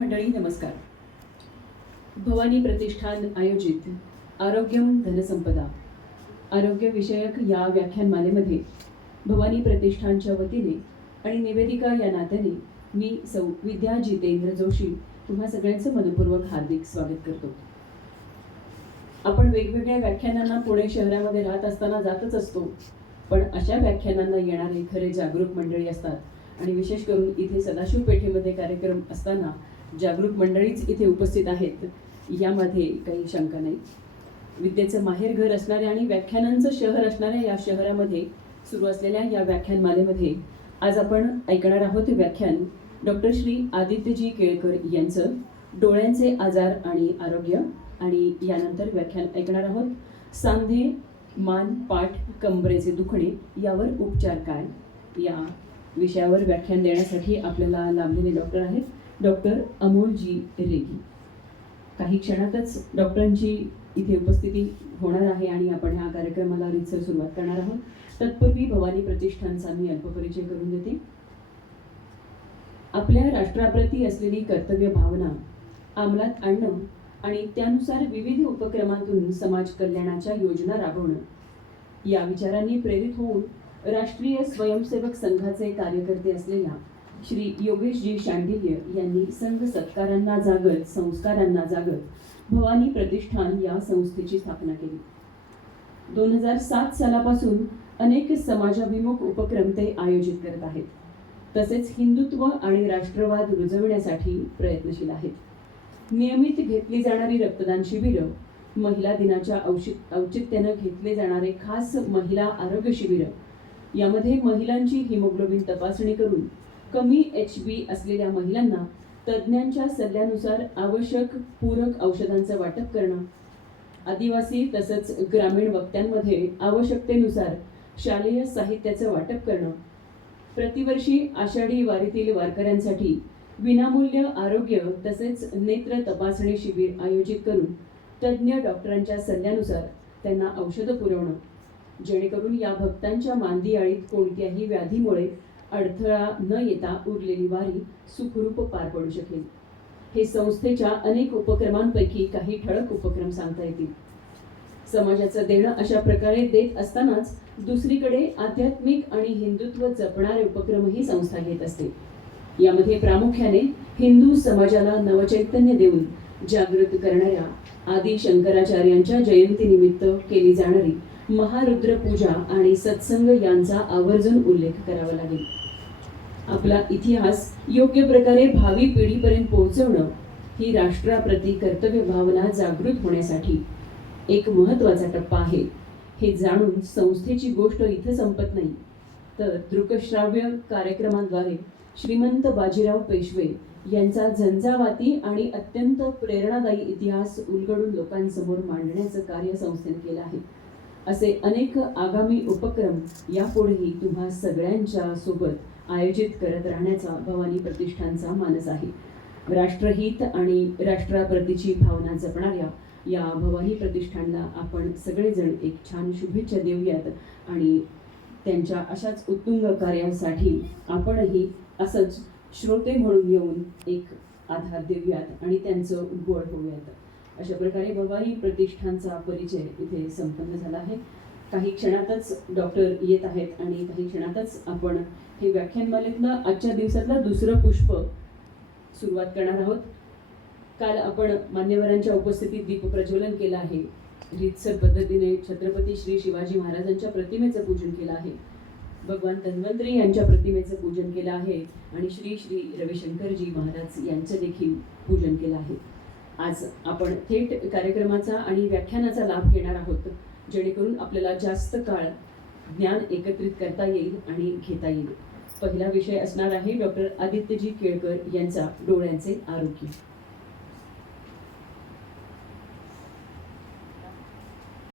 मंडळी नमस्कार. भवानी प्रतिष्ठान आयोजित आरोग्यम धनसंपदा आरोग्य विषयक या व्याख्यानमालेमध्ये भवानी प्रतिष्ठानच्या वतीने आणि निवेदिका या नात्याने मी सौ विद्या जितेंद्र जोशी तुम्हा सगळ्यांचं मनपूर्वक हार्दिक स्वागत करतो. आपण वेगवेगळ्या व्याख्यानांना पुणे शहरामध्ये राहत असताना जातच असतो, पण अशा व्याख्यानांना येणारे खरे जागरूक मंडळी असतात आणि विशेष करून इथे सदाशिव पेठेमध्ये कार्यक्रम असताना जागरूक मंडळीच इथे उपस्थित आहेत यामध्ये काही शंका नाही. विद्येचं माहेरघर असणाऱ्या आणि व्याख्यानांचं शहर असणाऱ्या या शहरामध्ये सुरू असलेल्या या व्याख्यानमालेमध्ये आज आपण ऐकणार आहोत व्याख्यान डॉक्टर श्री आदित्यजी केळकर यांचं डोळ्यांचे आजार आणि आरोग्य, आणि यानंतर व्याख्यान ऐकणार आहोत सांधे, मान, पाठ, कंबरेचे दुखणे यावर उपचार काय या विषयावर व्याख्यान देण्यासाठी आपल्याला लाभलेले डॉक्टर आहेत डॉक्टर अमोलजी रेगी. काही क्षणातच डॉक्टरांची इथे उपस्थिती होणार आहे आणि आपण ह्या कार्यक्रमाला रीतसर सुरुवात करणार आहोत. तत्पूर्वी भवानी प्रतिष्ठानचा मी अल्पपरिचय करून देते. आपल्या राष्ट्राप्रती असलेली कर्तव्य भावना अंमलात आणणं आणि त्यानुसार विविध उपक्रमांतून समाज कल्याणाच्या योजना राबवणं या विचारांनी प्रेरित होऊन राष्ट्रीय स्वयंसेवक संघाचे कार्यकर्ते असलेल्या श्री योगेशजी शांडिल्य यांनी संघ सत्कारांना जागत संस्कारांना जागत भवानी प्रतिष्ठान या संस्थेची स्थापना केली. 2007 सालापासून अनेक समाजाभिमुख उपक्रम ते आयोजित करत आहेत. तसेच हिंदुत्व आणि राष्ट्रवाद रुजविण्यासाठी प्रयत्नशील आहेत. नियमित घेतली जाणारी रक्तदान शिबिरं, महिला दिनाच्या औचित्यानं घेतले जाणारे खास महिला आरोग्य शिबिरं यामध्ये महिलांची हिमोग्लोबिन तपासणी करून कमी HB असलेल्या महिलांना तज्ज्ञांच्या सल्ल्यानुसार आवश्यक पूरक औषधांचं वाटप करणं, आदिवासी तसंच ग्रामीण वक्त्यांमध्ये आवश्यकतेनुसार शालेय साहित्याचं वाटप करणं, प्रतिवर्षी आषाढी वारीतील वारकऱ्यांसाठी विनामूल्य आरोग्य तसेच नेत्र तपासणी शिबिर आयोजित करून तज्ज्ञ डॉक्टरांच्या सल्ल्यानुसार त्यांना औषधं पुरवणं, जेणेकरून या भक्तांच्या मांदियाळीत कोणत्याही व्याधीमुळे अडथळा न येता उरलेली वारी सुखरूप पार पडू शकेल. हे संस्थेच्या अनेक उपक्रमांपैकी काही ठळक उपक्रम सांगता येतील. समाजाचं देणं अशा प्रकारे देत असतानाच दुसरीकडे आध्यात्मिक आणि हिंदुत्व जपणारे उपक्रमही संस्था घेत असते. यामध्ये प्रामुख्याने हिंदू समाजाला नवचैतन्य देऊन जागृत करणाऱ्या आदि शंकराचार्यांच्या जयंतीनिमित्त केली जाणारी महारुद्र पूजा आणि सत्संग यांचा आवर्जून उल्लेख करावा लागेल. आपला इतिहास योग्य प्रकारे भावी पिढीपर्यंत पोहोचवणं ही राष्ट्राप्रती कर्तव्य भावना जागृत होण्यासाठी एक महत्त्वाचा टप्पा आहे. हे जाणून संस्थेची गोष्ट इथं संपत नाही, तर दृकश्राव्य कार्यक्रमांद्वारे श्रीमंत बाजीराव पेशवे यांचा झंझावाती आणि अत्यंत प्रेरणादायी इतिहास उलगडून लोकांसमोर मांडण्याचं कार्य संस्थेने केलं आहे. असे अनेक आगामी उपक्रम यापुढेही तुम्हा सगळ्यांच्या सोबत आयोजित करत राहण्याचा भवानी प्रतिष्ठानचा मानस आहे. राष्ट्रहित आणि राष्ट्राप्रतीची भावना जपणाऱ्या या भवानी प्रतिष्ठानला आपण सगळेजण एक छान शुभेच्छा देऊयात आणि त्यांच्या अशाच उत्तुंग कार्यासाठी आपणही असंच श्रोते म्हणून येऊन एक आधार देऊयात आणि त्यांचं गोड होऊयात. अशा प्रकारे भवानी प्रतिष्ठानचा परिचय इथे संपन्न झाला आहे. काही क्षणातच डॉक्टर येत आहेत आणि काही क्षणातच आपण हे व्याख्यानमालेतलं आजच्या दिवसातलं दुसरं पुष्प सुरुवात करणार आहोत. काल आपण मान्यवरांच्या उपस्थितीत दीपप्रज्वलन केलं आहे. रीतसर पद्धतीने छत्रपती श्री शिवाजी महाराजांच्या प्रतिमेचं पूजन केलं आहे. भगवान धन्वंतरी यांच्या प्रतिमेचं पूजन केलं आहे आणि श्री श्री रविशंकरजी महाराज यांचं देखील पूजन केलं आहे. आज आपण थेट कार्यक्रमाचा आणि व्याख्यानाचा लाभ घेणार आहोत, जेणेकरून आपल्याला जास्त काळ ज्ञान एकत्रित करता येईल आणि घेता येईल. पहिला विषय असणार आहे डॉक्टर आदित्यजी केळकर यांचा डोळ्यांचे आरोग्य.